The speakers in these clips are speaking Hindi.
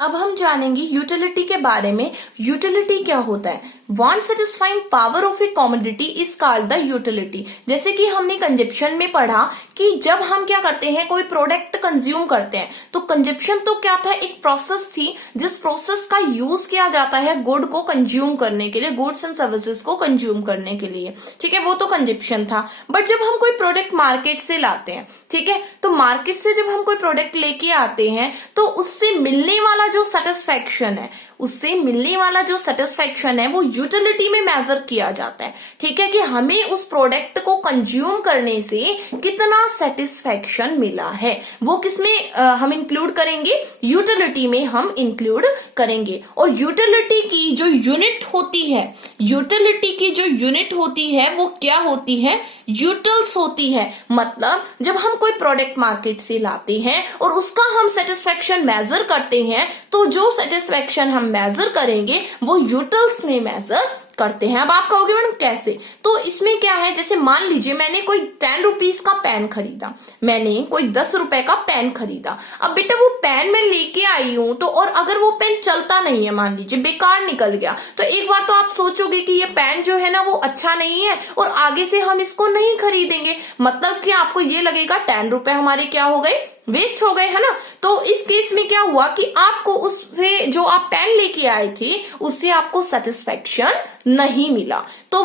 अब हम जानेंगे यूटिलिटी के बारे में। यूटिलिटी क्या होता है? Want satisfying power of A commodity is called the utility. जैसे कि हमने कंजप्शन में पढ़ा कि जब हम क्या करते हैं, कोई प्रोडक्ट कंज्यूम करते हैं, तो कंजप्शन तो क्या था, एक प्रोसेस थी जिस प्रोसेस का यूज किया जाता है गुड को कंज्यूम करने के लिए, गुड्स एंड सर्विसेज को कंज्यूम करने के लिए। ठीक है, वो तो कंजप्शन था। बट जब हम कोई प्रोडक्ट मार्केट से लाते हैं, ठीक है, तो मार्केट से जब हम कोई प्रोडक्ट लेके आते हैं तो उससे मिलने वाला जो सेटिस्फेक्शन है, उससे मिलने वाला जो सेटिस्फेक्शन है वो यूटिलिटी में मेजर किया जाता है। ठीक है, कि हमें उस प्रोडक्ट को कंज्यूम करने से कितना सेटिस्फेक्शन मिला है, वो किसमें हम इंक्लूड करेंगे? यूटिलिटी में हम इंक्लूड करेंगे। और यूटिलिटी की जो यूनिट होती है, यूटिलिटी की जो यूनिट होती है वो क्या होती है? यूटिल्स होती है। मतलब जब हम कोई प्रोडक्ट मार्केट से लाते हैं और उसका हम सेटिस्फेक्शन मेजर करते हैं, तो जो सेटिस्फेक्शन हम मेजर करेंगे वो यूटिल्स में मेजर करते हैं। अब आप कहोगे मैडम कैसे? तो इसमें क्या है, जैसे मान लीजिए मैंने कोई 10 रुपीज का पेन खरीदा, मैंने कोई 10 रुपए का पेन खरीदा। अब बेटा वो पेन मैं लेके आई हूं, तो और अगर वो पेन चलता नहीं है, मान लीजिए बेकार निकल गया, तो एक बार तो आप सोचोगे कि ये पेन जो है ना वो अच्छा नहीं है और आगे से हम इसको नहीं खरीदेंगे। मतलब कि आपको ये लगेगा 10 रुपए हमारे क्या हो गए, वेस्ट हो गए, है ना। तो इस केस में क्या हुआ कि आपको उससे, जो आप पेन लेके आए थे, उससे आपको सेटिस्फेक्शन नहीं मिला। तो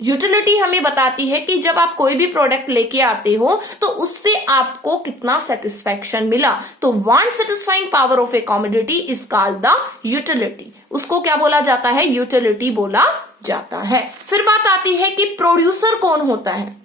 यूटिलिटी हमें बताती है कि जब आप कोई भी प्रोडक्ट लेके आते हो तो उससे आपको कितना सेटिस्फेक्शन मिला। तो want satisfying power of A commodity is called the utility. उसको क्या बोला जाता है? यूटिलिटी बोला जाता है। फिर बात आती है कि प्रोड्यूसर कौन होता है।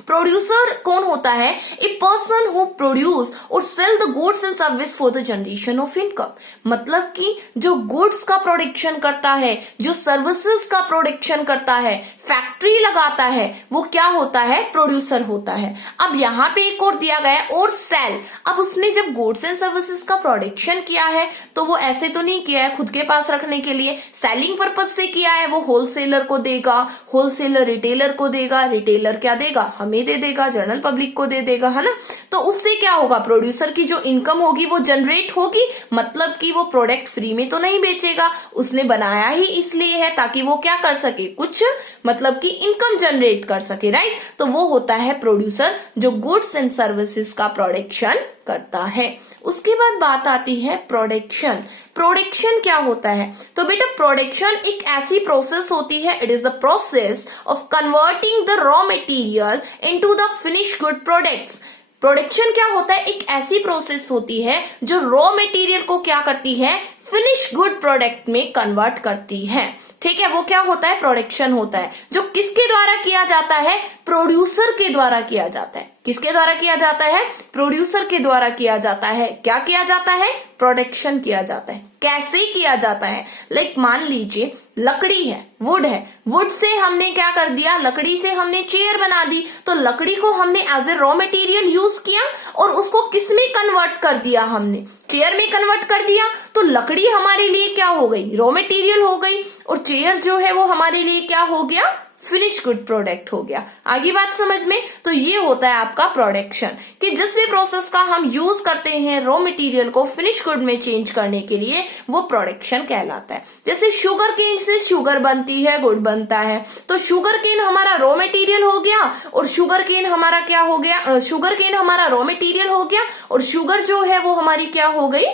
प्रोड्यूसर कौन होता है? ए पर्सन हु प्रोड्यूस और sell the goods and service for the generation of income. मतलब कि जो गुड्स का प्रोडक्शन करता है, जो सर्विसेज का प्रोडक्शन करता है, फैक्ट्री लगाता है, वो क्या होता है? प्रोड्यूसर होता है। अब यहाँ पे एक और दिया गया है, और सेल। अब उसने जब गुड्स एंड सर्विसेज का प्रोडक्शन किया है तो वो ऐसे तो नहीं किया है खुद के पास रखने के लिए, सेलिंग पर्पज से किया है। वो होलसेलर को देगा, होलसेलर रिटेलर को देगा, रिटेलर क्या देगा? हमें दे देगा, जनरल पब्लिक को दे देगा, है ना। तो उससे क्या होगा? प्रोड्यूसर की जो इनकम होगी वो जनरेट होगी। मतलब कि वो प्रोडक्ट फ्री में तो नहीं बेचेगा, उसने बनाया ही इसलिए है ताकि वो क्या कर सके, कुछ मतलब कि इनकम जनरेट कर सके, राइट। तो वो होता है प्रोड्यूसर, जो गुड्स एंड सर्विसेज का प्रोडक्शन करता है। उसके बाद बात आती है प्रोडक्शन। प्रोडक्शन क्या होता है? तो बेटा प्रोडक्शन एक ऐसी प्रोसेस होती है, it is the process of converting the raw material into the finish good products. Production क्या होता है? एक ऐसी प्रोसेस होती है जो रॉ मटेरियल को क्या करती है? फिनिश गुड प्रोडक्ट में कन्वर्ट करती है। ठीक है, वो क्या होता है? प्रोडक्शन होता है, जो किसके द्वारा किया जाता है? प्रोड्यूसर के द्वारा किया जाता है। किसके द्वारा किया जाता है? प्रोड्यूसर के द्वारा किया जाता है। क्या किया जाता है? प्रोडक्शन किया जाता है। कैसे किया जाता है? लाइक मान लीजिए लकड़ी है, वुड है, वुड से हमने क्या कर दिया? लकड़ी से हमने चेयर बना दी। तो लकड़ी को हमने as a raw material use किया और उसको किस में कन्वर्ट कर दिया? हमने चेयर में कन्वर्ट कर दिया। तो लकड़ी हमारे लिए क्या हो गई? रॉ मटेरियल हो गई। और चेयर जो है वो हमारे लिए क्या हो गया? फिनिश गुड प्रोडक्ट हो गया। आगे बात समझ में? तो ये होता है आपका प्रोडक्शन, कि जिस भी प्रोसेस का हम यूज करते हैं रॉ मटेरियल को फिनिश गुड में चेंज करने के लिए, वो प्रोडक्शन कहलाता है। जैसे शुगर केन से शुगर बनती है, गुड़ बनता है। तो शुगर केन हमारा रॉ मटेरियल हो गया और शुगर केन हमारा क्या हो गया? शुगर केन हमारा रॉ मटेरियल हो गया और शुगर जो है वो हमारी क्या हो गई?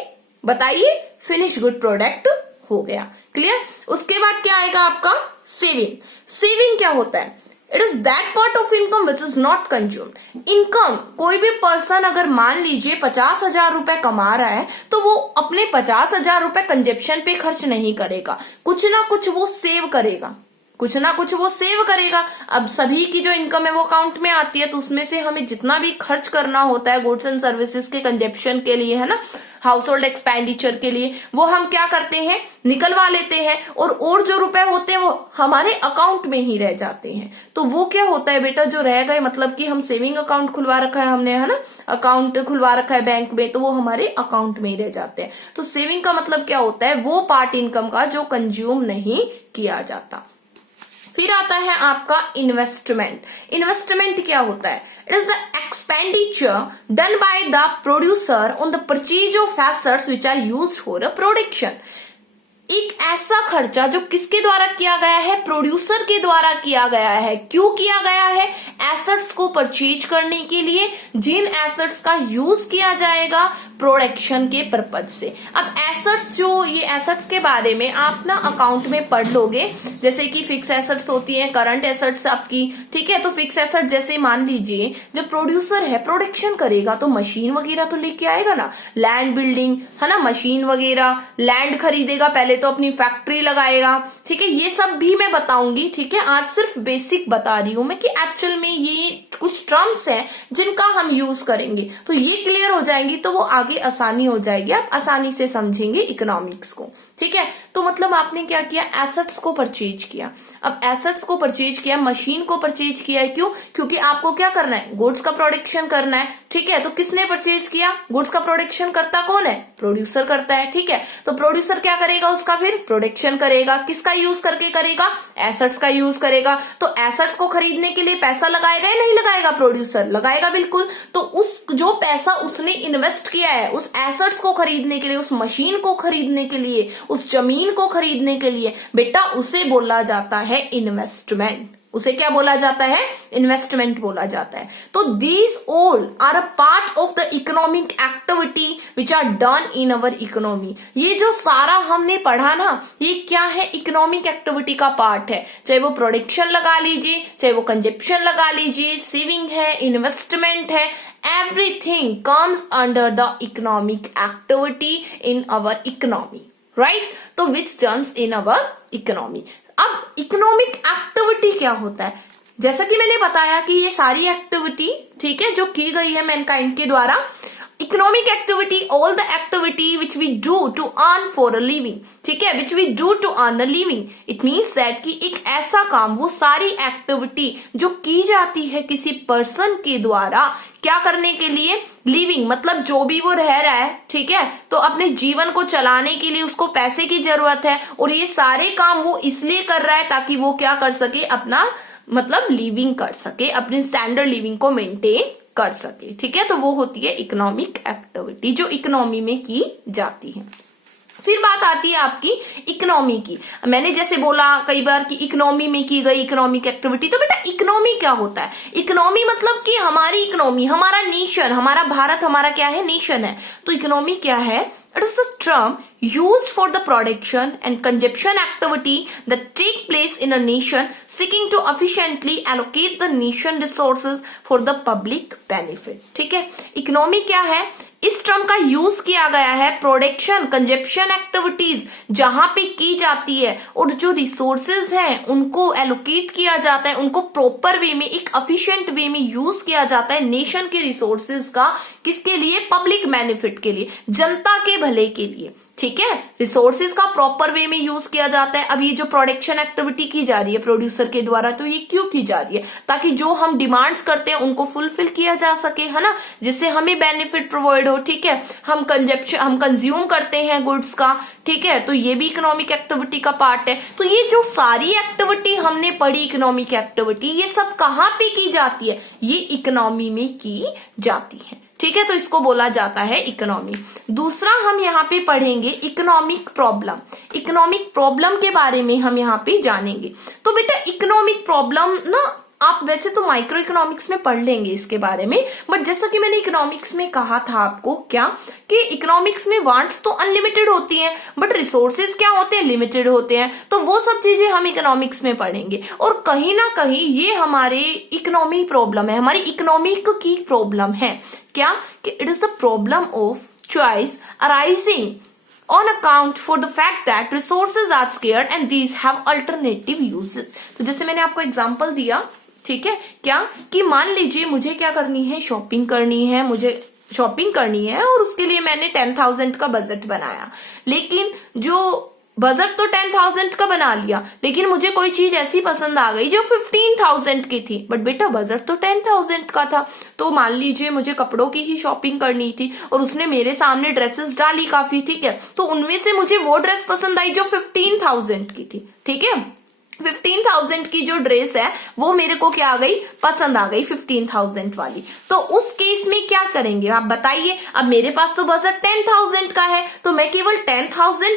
बताइए, फिनिश गुड प्रोडक्ट हो गया। क्लियर? उसके बाद क्या आएगा आपका? सेविंग। सेविंग क्या होता है? It is that part of income which is not consumed. Income, कोई भी पर्सन अगर मान लीजिए 50,000 रुपए कमा रहा है तो वो अपने 50,000 रुपए कंजप्शन पे खर्च नहीं करेगा, कुछ ना कुछ वो सेव करेगा, कुछ ना कुछ वो सेव करेगा। अब सभी की जो इनकम है वो अकाउंट में आती है, तो उसमें से हमें जितना भी खर्च करना होता है गुड्स एंड सर्विसेज के कंजप्शन के लिए, है ना, हाउस होल्ड एक्सपेंडिचर के लिए, वो हम क्या करते हैं? निकलवा लेते हैं। और जो रुपए होते हैं वो हमारे अकाउंट में ही रह जाते हैं। तो वो क्या होता है बेटा? जो रह गए, मतलब कि हम सेविंग अकाउंट खुलवा रखा है हमने, है ना, अकाउंट खुलवा रखा है बैंक में, तो वो हमारे अकाउंट में ही रह जाते हैं। तो सेविंग का मतलब क्या होता है? वो पार्ट इनकम का जो कंज्यूम नहीं किया जाता। फिर आता है आपका इन्वेस्टमेंट। इन्वेस्टमेंट क्या होता है? It is the expenditure done by the producer on the purchase of assets which are used for a production. एक ऐसा खर्चा जो किसके द्वारा किया गया है? प्रोड्यूसर के द्वारा किया गया है। क्यों किया गया है? एसेट्स को परचेज करने के लिए, जिन एसेट्स का यूज किया जाएगा प्रोडक्शन के पर्पज से। अब एसेट्स, जो ये एसेट्स के बारे में आप ना अकाउंट में पढ़ लोगे, जैसे कि फिक्स एसेट्स होती है, करंट एसेट्स आपकी, ठीक है। तो फिक्स एसेट जैसे मान लीजिए जब प्रोड्यूसर है प्रोडक्शन करेगा तो मशीन वगैरह तो लेके आएगा ना, लैंड बिल्डिंग है ना, मशीन वगैरह, लैंड खरीदेगा, पहले तो अपनी फैक्ट्री लगाएगा, ठीक है। ये सब भी मैं बताऊंगी, ठीक है। आज सिर्फ बेसिक बता रही हूं मैं कि एक्चुअल में ये कुछ टर्म्स हैं जिनका हम यूज करेंगे, तो ये क्लियर हो जाएंगी तो वो आगे आसानी हो जाएगी, आप आसानी से समझेंगे इकोनॉमिक्स को, ठीक है। तो मतलब आपने क्या किया? एसेट्स को परचेज किया। अब एसेट्स को परचेज किया, मशीन को परचेज किया है, क्यों? क्योंकि आपको क्या करना है? गुड्स का प्रोडक्शन करना है, ठीक है। तो किसने परचेज किया? गुड्स का प्रोडक्शन करता कौन है? प्रोड्यूसर करता है, ठीक है। तो प्रोड्यूसर क्या करेगा? उसका फिर प्रोडक्शन करेगा। किसका यूज करके करेगा? एसेट्स का यूज करेगा। तो एसेट्स को खरीदने के लिए पैसा लगाएगा या नहीं लगाएगा? प्रोड्यूसर लगाएगा, बिल्कुल। तो उस जो पैसा उसने इन्वेस्ट किया है उस एसेट्स को खरीदने के लिए, उस मशीन को खरीदने के लिए, उस जमीन को खरीदने के लिए, बेटा उसे बोला जाता है इन्वेस्टमेंट। उसे क्या बोला जाता है? इन्वेस्टमेंट बोला जाता है। तो these all are a part of the economic activity which are done in our economy. ये जो सारा हमने पढ़ा ना, ये क्या है? इकोनॉमिक एक्टिविटी का पार्ट है। चाहे वो प्रोडक्शन लगा लीजिए, चाहे वो कंजप्शन लगा लीजिए, सेविंग है, इन्वेस्टमेंट है, everything comes under the economic activity in our economy, right? तो which turns in our economy। अब इकोनॉमिक एक्टिविटी क्या होता है? जैसा कि मैंने बताया कि ये सारी एक्टिविटी, ठीक है, जो की गई है मैनकाइंड के द्वारा, economic activity, all the activity which we do to earn for a living, ठीक है, which we do to earn a living. It means that कि एक ऐसा काम, वो सारी एक्टिविटी जो की जाती है किसी पर्सन के द्वारा क्या करने के लिए? लिविंग, मतलब जो भी वो रह रहा है, ठीक है, तो अपने जीवन को चलाने के लिए उसको पैसे की जरूरत है, और ये सारे काम वो इसलिए कर रहा है ताकि वो क्या कर सके? अपना मतलब लिविंग कर सके, अपनी स्टैंडर्ड लिविंग को मेंटेन कर सके, ठीक है। तो वो होती है इकोनॉमिक एक्टिविटी जो इकोनॉमी में की जाती है। फिर बात आती है आपकी इकोनॉमी की। मैंने जैसे बोला कई बार कि इकोनॉमी में की गई इकोनॉमिक एक्टिविटी, तो बेटा इकोनॉमी क्या होता है? इकोनॉमी मतलब कि हमारी इकोनॉमी, हमारा नेशन, हमारा भारत, हमारा क्या है? नेशन है। तो इकोनॉमी क्या है? It is a term used for the production and consumption activity that take place in a nation seeking to efficiently allocate the nation resources for the public benefit। ठीक है, इकोनॉमी क्या है? इस टर्म का यूज किया गया है प्रोडक्शन, कंजप्शन एक्टिविटीज जहां पे की जाती है, और जो रिसोर्सेज हैं उनको एलोकेट किया जाता है, उनको प्रॉपर वे में, एक एफिशिएंट वे में यूज किया जाता है नेशन के रिसोर्सेज का। किसके लिए? पब्लिक बेनिफिट के लिए, जनता के भले के लिए, ठीक है। रिसोर्सेज का प्रॉपर वे में यूज किया जाता है। अब ये जो प्रोडक्शन एक्टिविटी की जा रही है प्रोड्यूसर के द्वारा, तो ये क्यों की जा रही है? ताकि जो हम डिमांड्स करते हैं उनको फुलफिल किया जा सके, है ना, जिससे हमें बेनिफिट प्रोवाइड हो, ठीक है। हम कंज्यूम करते हैं गुड्स का, ठीक है, तो ये भी इकोनॉमिक एक्टिविटी का पार्ट है। तो ये जो सारी एक्टिविटी हमने पढ़ी इकोनॉमिक एक्टिविटी, ये सब कहाँ पे की जाती है? ये इकोनॉमी में की जाती है, ठीक है। तो इसको बोला जाता है इकोनॉमी। दूसरा हम यहाँ पे पढ़ेंगे इकोनॉमिक प्रॉब्लम। इकोनॉमिक प्रॉब्लम के बारे में हम यहाँ पे जानेंगे। तो बेटा इकोनॉमिक प्रॉब्लम ना, आप वैसे तो माइक्रो इकोनॉमिक्स में पढ़ लेंगे इसके बारे में, बट जैसा कि मैंने इकोनॉमिक्स में कहा था आपको, क्या कि इकोनॉमिक्स में वांट्स तो अनलिमिटेड होती हैं, बट रिसोर्सेज क्या होते हैं? लिमिटेड होते हैं। तो वो सब चीजें हम इकोनॉमिक्स में पढ़ेंगे, और कहीं ना कहीं ये हमारे इकोनॉमी प्रॉब्लम है, हमारी इकोनॉमिक की प्रॉब्लम है। क्या कि it is the problem of choice arising on account for the fact that resources are scarce and these have alternative uses। तो जैसे मैंने आपको एग्जांपल दिया, ठीक है, क्या कि मान लीजिए मुझे क्या करनी है? शॉपिंग करनी है, मुझे शॉपिंग करनी है, और उसके लिए मैंने 10,000 का बजट बनाया। लेकिन जो बजट तो 10,000 का बना लिया, लेकिन मुझे कोई चीज ऐसी पसंद आ गई जो 15,000 की थी, बट बेटा बजट तो 10,000 का था। तो मान लीजिए मुझे कपड़ों की ही शॉपिंग करनी थी, और उसने मेरे सामने ड्रेसेस डाली काफी, ठीक है, तो उनमें से मुझे वो ड्रेस पसंद आई जो 15,000 की थी, ठीक है। 15,000 की जो ड्रेस है वो मेरे को क्या आ गई, पसंद आ गई 15,000 वाली। तो उस केस में क्या करेंगे आप बताइए। अब मेरे पास तो बजट 10,000 का है, तो मैं केवल 10,000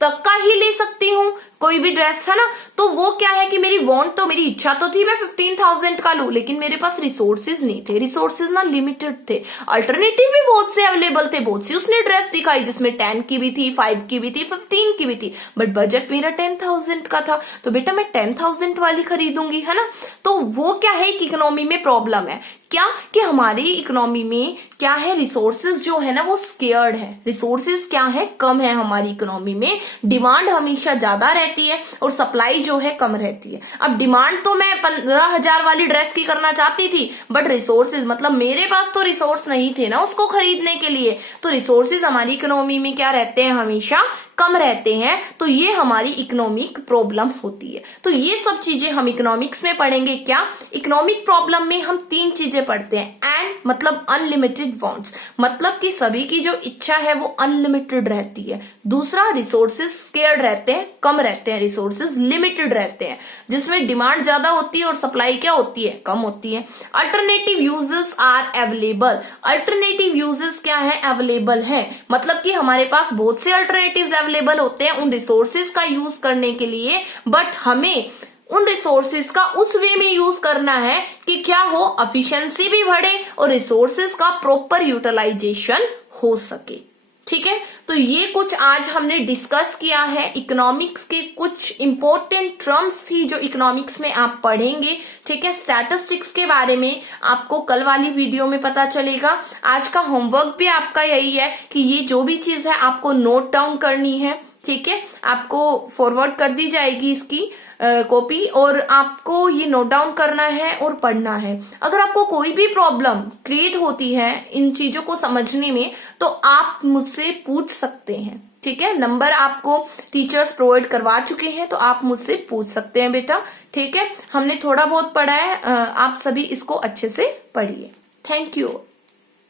तक का ही ले सकती हूँ कोई भी ड्रेस, है ना। तो वो क्या है कि मेरी वांट तो, मेरी इच्छा तो थी मैं 15,000 का लूं, लेकिन मेरे पास रिसोर्सेज नहीं थे, रिसोर्सेज ना लिमिटेड थे। अल्टरनेटिव भी बहुत से अवेलेबल थे, बहुत सी उसने ड्रेस दिखाई जिसमें 10 की भी थी, 5 की भी थी, 15 की भी थी, बट बजट मेरा 10,000 का था, तो बेटा मैं 10,000 वाली खरीदूंगी, है ना। तो वो क्या है कि इकोनॉमी में प्रॉब्लम है क्या, कि हमारी इकोनॉमी में क्या है, रिसोर्सेज जो है ना वो स्केयर्ड है, रिसोर्सेज क्या है, कम है हमारी इकोनॉमी में। डिमांड हमेशा ज्यादा रहती है और सप्लाई जो है कम रहती है। अब डिमांड तो मैं 15,000 वाली ड्रेस की करना चाहती थी, बट रिसोर्सेज मतलब मेरे पास तो रिसोर्स नहीं थे ना उसको खरीदने के लिए, तो रिसोर्सेज हमारी इकोनॉमी में क्या रहते हैं, हमेशा कम रहते हैं। तो ये हमारी इकोनॉमिक प्रॉब्लम होती है। तो ये सब चीजें हम इकोनॉमिक्स में पढ़ेंगे। क्या, इकोनॉमिक प्रॉब्लम में हम 3 चीजें पढ़ते हैं। एंड मतलब अनलिमिटेड वांट्स, मतलब कि सभी की जो इच्छा है वो अनलिमिटेड रहती है। दूसरा, रिसोर्सेज स्केर्ड रहते हैं, कम रहते हैं, रिसोर्सेज लिमिटेड रहते हैं, जिसमें डिमांड ज्यादा होती है और सप्लाई क्या होती है, कम होती है। Alternative uses are available, alternative uses क्या है, अवेलेबल है, मतलब कि हमारे पास बहुत से अल्टरनेटिव्स अवेलेबल होते हैं उन रिसोर्सेज का यूज करने के लिए, बट हमें उन रिसोर्सेज का उस वे में यूज करना है कि क्या हो, एफिशिएंसी भी बढ़े और रिसोर्सेज का प्रॉपर यूटिलाइजेशन हो सके। ठीक है, तो ये कुछ आज हमने डिस्कस किया है। इकोनॉमिक्स के कुछ इंपॉर्टेंट टर्म्स थी जो इकोनॉमिक्स में आप पढ़ेंगे। ठीक है, स्टैटिस्टिक्स के बारे में आपको कल वाली वीडियो में पता चलेगा। आज का होमवर्क भी आपका यही है कि ये जो भी चीज है आपको नोट डाउन करनी है। ठीक है, आपको फॉरवर्ड कर दी जाएगी इसकी कॉपी, और आपको ये नोट डाउन करना है और पढ़ना है। अगर आपको कोई भी प्रॉब्लम क्रिएट होती है इन चीजों को समझने में, तो आप मुझसे पूछ सकते हैं। ठीक है, नंबर आपको टीचर्स प्रोवाइड करवा चुके हैं, तो आप मुझसे पूछ सकते हैं बेटा। ठीक है, हमने थोड़ा बहुत पढ़ा है, आप सभी इसको अच्छे से पढ़िए। Thank you.